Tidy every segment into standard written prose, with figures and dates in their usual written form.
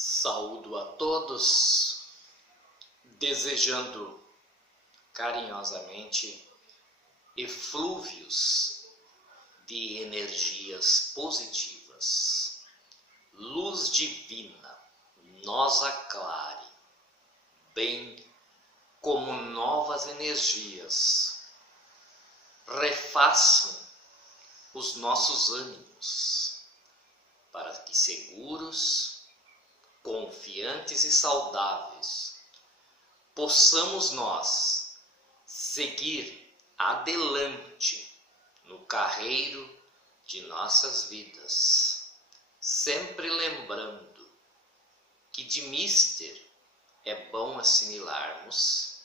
Saúdo a todos, desejando carinhosamente eflúvios de energias positivas. Luz divina nos aclare, bem como novas energias refaçam os nossos ânimos, para que seguros, confiantes e saudáveis, possamos nós seguir adelante no carreiro de nossas vidas, sempre lembrando que de mister é bom assimilarmos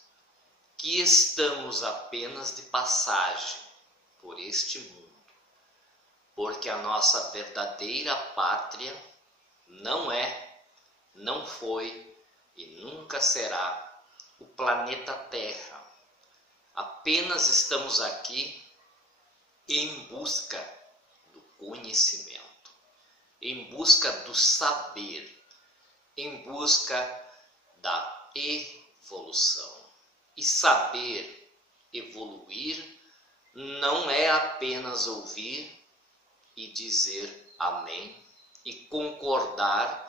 que estamos apenas de passagem por este mundo, porque a nossa verdadeira pátria não foi e nunca será o planeta Terra. Apenas estamos aqui em busca do conhecimento, em busca do saber, em busca da evolução. E saber evoluir não é apenas ouvir e dizer amém e concordar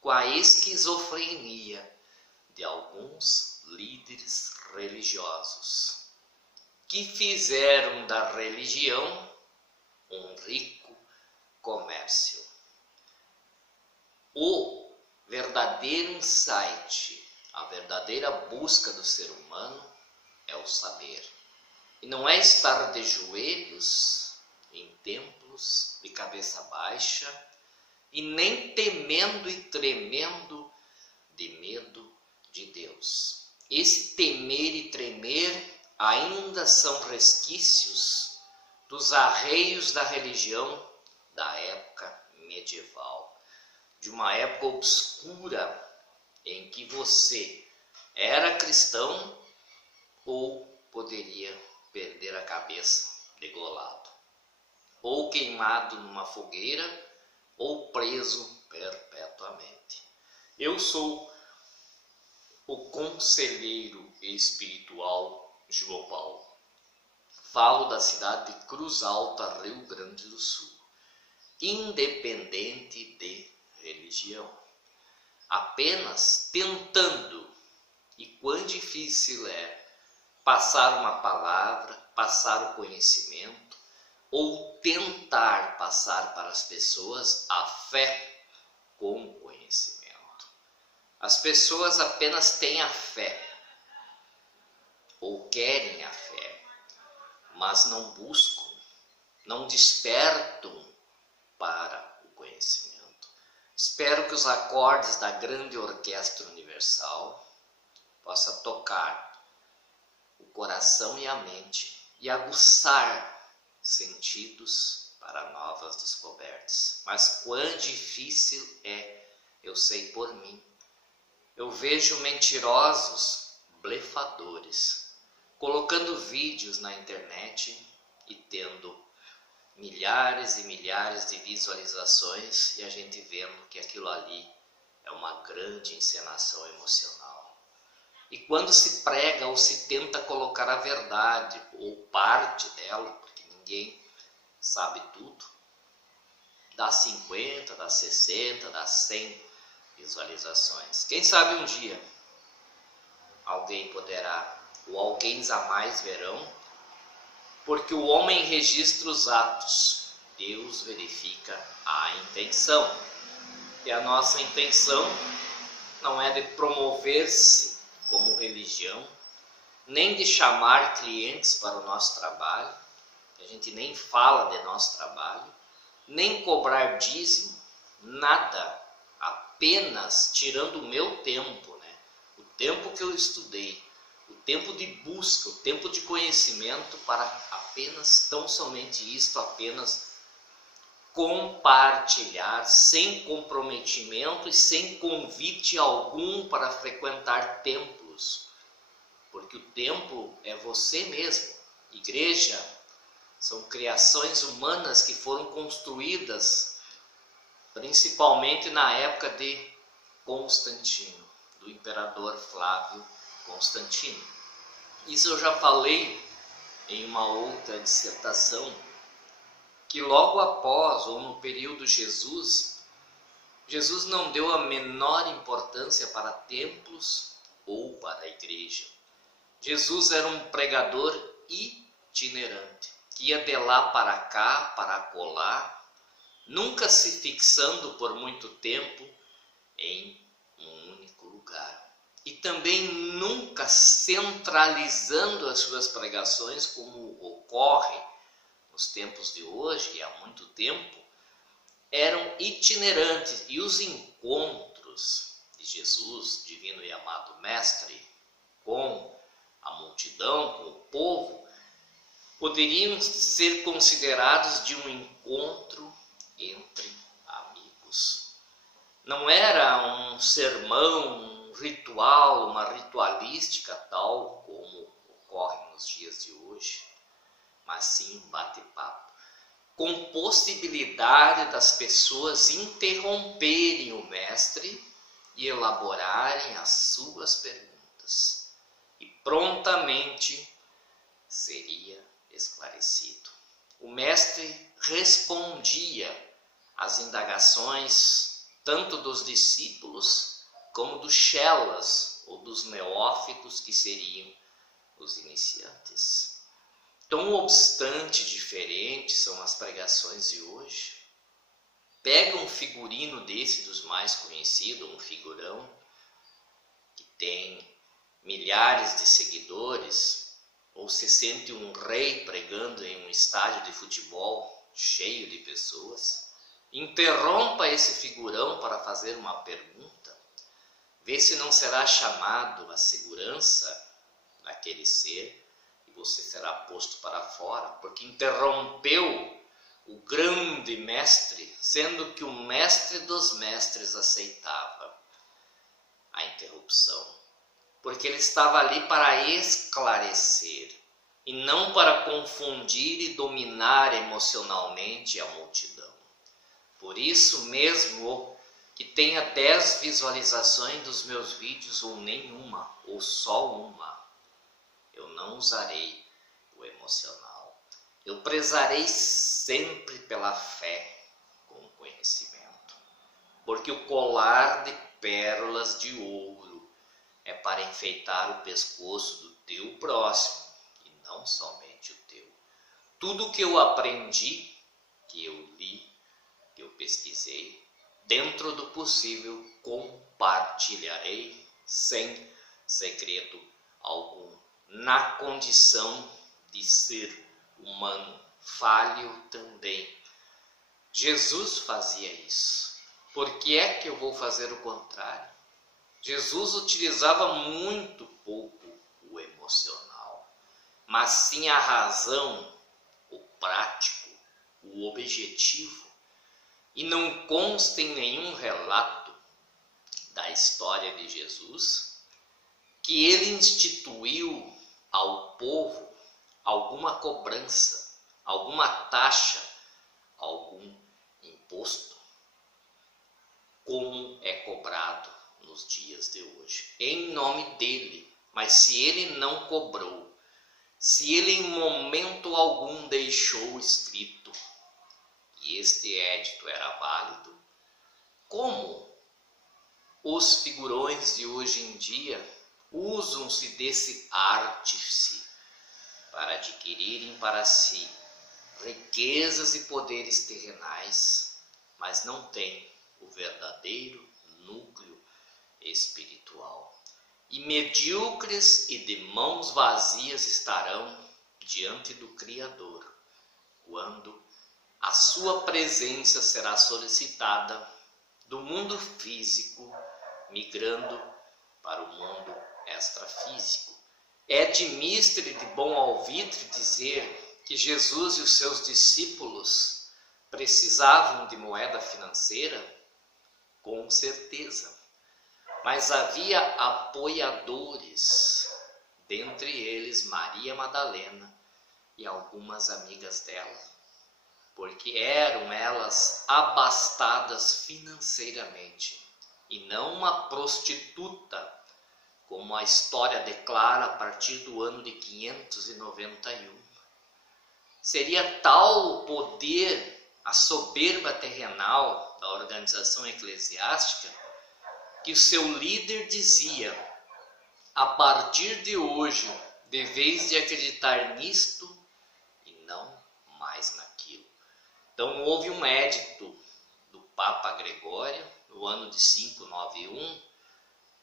com a esquizofrenia de alguns líderes religiosos que fizeram da religião um rico comércio. O verdadeiro insight, a verdadeira busca do ser humano é o saber. E não é estar de joelhos em templos de cabeça baixa e nem temendo e tremendo de medo de Deus. Esse temer e tremer ainda são resquícios dos arreios da religião da época medieval, de uma época obscura em que você era cristão ou poderia perder a cabeça degolado, ou queimado numa fogueira, ou preso perpetuamente. Eu sou o conselheiro espiritual João Paulo. Falo da cidade de Cruz Alta, Rio Grande do Sul, independente de religião, apenas tentando, e quão difícil é, passar uma palavra, passar o conhecimento, ou tentar passar para as pessoas a fé com o conhecimento. As pessoas apenas têm a fé, ou querem a fé, mas não buscam, não despertam para o conhecimento. Espero que os acordes da grande orquestra universal possam tocar o coração e a mente e aguçar sentidos para novas descobertas. Mas quão difícil é, eu sei por mim. Eu vejo mentirosos, blefadores, colocando vídeos na internet e tendo milhares e milhares de visualizações e a gente vendo que aquilo ali é uma grande encenação emocional. E quando se prega ou se tenta colocar a verdade ou parte dela, ninguém sabe tudo, dá 50, dá 60, dá 100 visualizações. Quem sabe um dia alguém poderá, ou alguém a mais verão, porque o homem registra os atos, Deus verifica a intenção. E a nossa intenção não é de promover-se como religião, nem de chamar clientes para o nosso trabalho. A gente nem fala de nosso trabalho, nem cobrar dízimo, nada, apenas tirando o meu tempo, o tempo que eu estudei, o tempo de busca, o tempo de conhecimento, para apenas, tão somente isto, apenas compartilhar, sem comprometimento e sem convite algum para frequentar templos, porque o templo é você mesmo. Igreja são criações humanas que foram construídas principalmente na época de Constantino, do imperador Flávio Constantino. Isso eu já falei em uma outra dissertação, que logo após ou no período Jesus não deu a menor importância para templos ou para a igreja. Jesus era um pregador itinerante, que ia de lá para cá, para acolá, nunca se fixando por muito tempo em um único lugar. E também nunca centralizando as suas pregações, como ocorre nos tempos de hoje e há muito tempo. Eram itinerantes, e os encontros de Jesus, divino e amado Mestre, com a multidão, com o povo, poderiam ser considerados de um encontro entre amigos. Não era um sermão, um ritual, uma ritualística tal como ocorre nos dias de hoje, mas sim um bate-papo, com possibilidade das pessoas interromperem o mestre e elaborarem as suas perguntas. E prontamente seria esclarecido. O mestre respondia às indagações tanto dos discípulos como dos chelas ou dos neófitos, que seriam os iniciantes. Não obstante diferentes são as pregações de hoje. Pega um figurino desse dos mais conhecidos, um figurão que tem milhares de seguidores, ou se sente um rei pregando em um estádio de futebol cheio de pessoas, interrompa esse figurão para fazer uma pergunta, vê se não será chamado a segurança daquele ser, você será posto para fora, porque interrompeu o grande mestre, sendo que o mestre dos mestres aceitava a interrupção, porque ele estava ali para esclarecer e não para confundir e dominar emocionalmente a multidão. Por isso mesmo que tenha 10 visualizações dos meus vídeos ou nenhuma, ou só uma, eu não usarei o emocional. Eu prezarei sempre pela fé com o conhecimento. Porque o colar de pérolas de ouro é para enfeitar o pescoço do teu próximo e não somente o teu. Tudo que eu aprendi, que eu li, que eu pesquisei, dentro do possível compartilharei sem segredo algum, na condição de ser humano, falho também. Jesus fazia isso. Por que é que eu vou fazer o contrário? Jesus utilizava muito pouco o emocional, mas sim a razão, o prático, o objetivo. E não consta em nenhum relato da história de Jesus que ele instituiu ao povo alguma cobrança, alguma taxa, algum imposto, como é cobrado nos dias de hoje, em nome dele. Mas se ele não cobrou, se ele em momento algum deixou escrito que este édito era válido, como os figurões de hoje em dia usam-se desse artífice para adquirirem para si riquezas e poderes terrenais, mas não têm o verdadeiro núcleo espiritual. E medíocres e de mãos vazias estarão diante do Criador, quando a sua presença será solicitada do mundo físico, migrando para o mundo extrafísico. É de mistre de bom alvitre dizer que Jesus e os seus discípulos precisavam de moeda financeira? Com certeza. Mas havia apoiadores, dentre eles Maria Madalena e algumas amigas dela, porque eram elas abastadas financeiramente e não uma prostituta, como a história declara a partir do ano de 591. Seria tal o poder, a soberba terrenal da organização eclesiástica, que o seu líder dizia: a partir de hoje deveis de acreditar nisto e não mais naquilo. Então houve um édito do Papa Gregório, no ano de 591,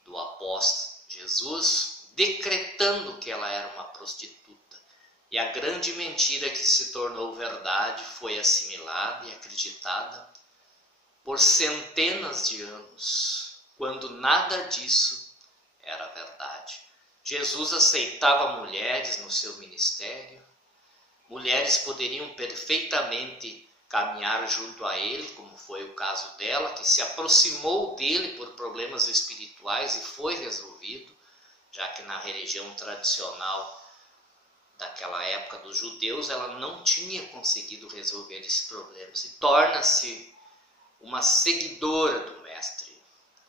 do apóstolo Jesus, decretando que ela era uma prostituta. E a grande mentira que se tornou verdade foi assimilada e acreditada por centenas de anos, quando nada disso era verdade. Jesus aceitava mulheres no seu ministério, mulheres poderiam perfeitamente caminhar junto a ele, como foi o caso dela, que se aproximou dele por problemas espirituais e foi resolvido, já que na religião tradicional daquela época dos judeus, ela não tinha conseguido resolver esses problemas. E torna-se uma seguidora do Mestre,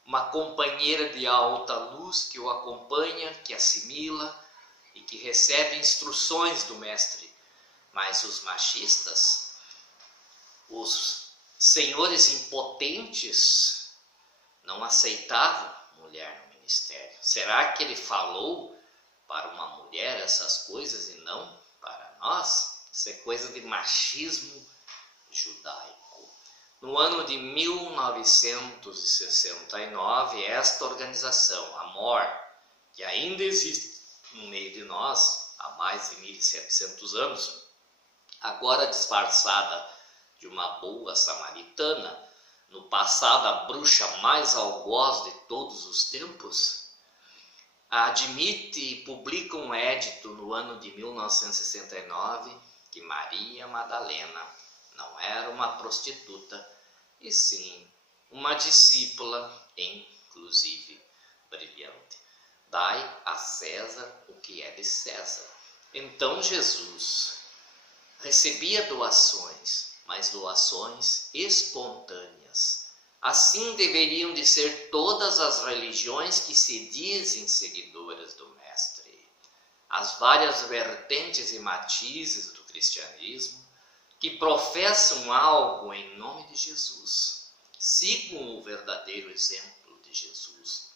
uma companheira de alta luz que o acompanha, que assimila e que recebe instruções do Mestre. Mas os machistas, os senhores impotentes, não aceitavam mulher no ministério. Será que ele falou para uma mulher essas coisas e não para nós? Isso é coisa de machismo judaico. No ano de 1969, esta organização, a MOR, que ainda existe no meio de nós há mais de 1.700 anos, agora disfarçada de uma boa samaritana, no passado a bruxa mais algoz de todos os tempos, admite e publica um édito no ano de 1969 que Maria Madalena não era uma prostituta, e sim uma discípula, inclusive brilhante. Dai a César o que é de César. Então Jesus recebia doações, mas doações espontâneas. Assim deveriam de ser todas as religiões que se dizem seguidoras do Mestre. As várias vertentes e matizes do cristianismo que professam algo em nome de Jesus, sigam o verdadeiro exemplo de Jesus.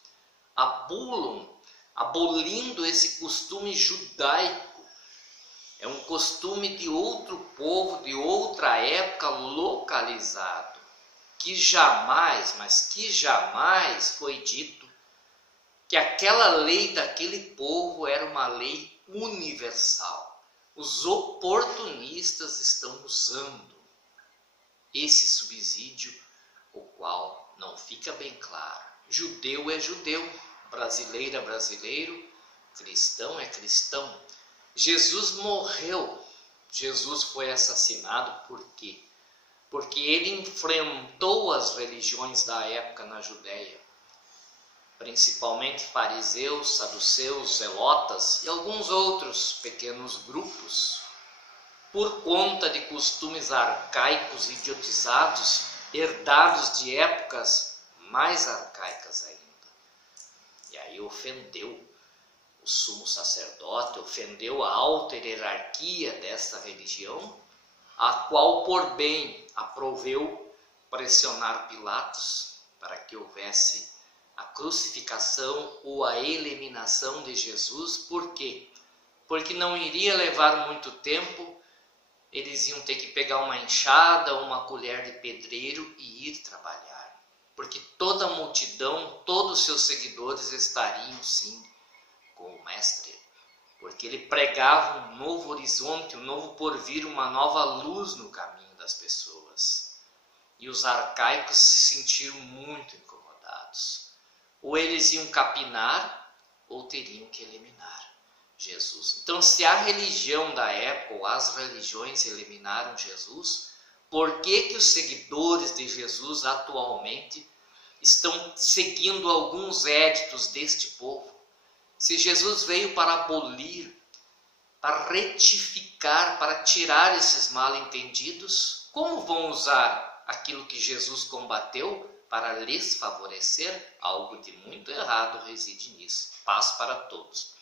Abolindo esse costume judaico. É um costume de outro povo, de outra época, localizado, que jamais, mas que jamais foi dito que aquela lei daquele povo era uma lei universal. Os oportunistas estão usando esse subsídio, o qual não fica bem claro. Judeu é judeu, brasileiro é brasileiro, cristão é cristão. Jesus morreu, Jesus foi assassinado por quê? Porque ele enfrentou as religiões da época na Judéia, principalmente fariseus, saduceus, zelotas e alguns outros pequenos grupos, por conta de costumes arcaicos, idiotizados, herdados de épocas mais arcaicas ainda. E aí ofendeu o sumo sacerdote, ofendeu a alta hierarquia desta religião, a qual por bem aproveu pressionar Pilatos para que houvesse a crucificação ou a eliminação de Jesus. Por quê? Porque não iria levar muito tempo, eles iam ter que pegar uma enxada, uma colher de pedreiro e ir trabalhar. Porque toda a multidão, todos os seus seguidores estariam sim com o Mestre. Porque ele pregava um novo horizonte, um novo porvir, uma nova luz no caminho das pessoas. E os arcaicos se sentiram muito incomodados. Ou eles iam capinar, ou teriam que eliminar Jesus. Então, se a religião da época, ou as religiões eliminaram Jesus, por que os seguidores de Jesus atualmente estão seguindo alguns éditos deste povo? Se Jesus veio para abolir, para retificar, para tirar esses mal-entendidos, como vão usar aquilo que Jesus combateu para lhes favorecer, algo de muito errado reside nisso. Paz para todos.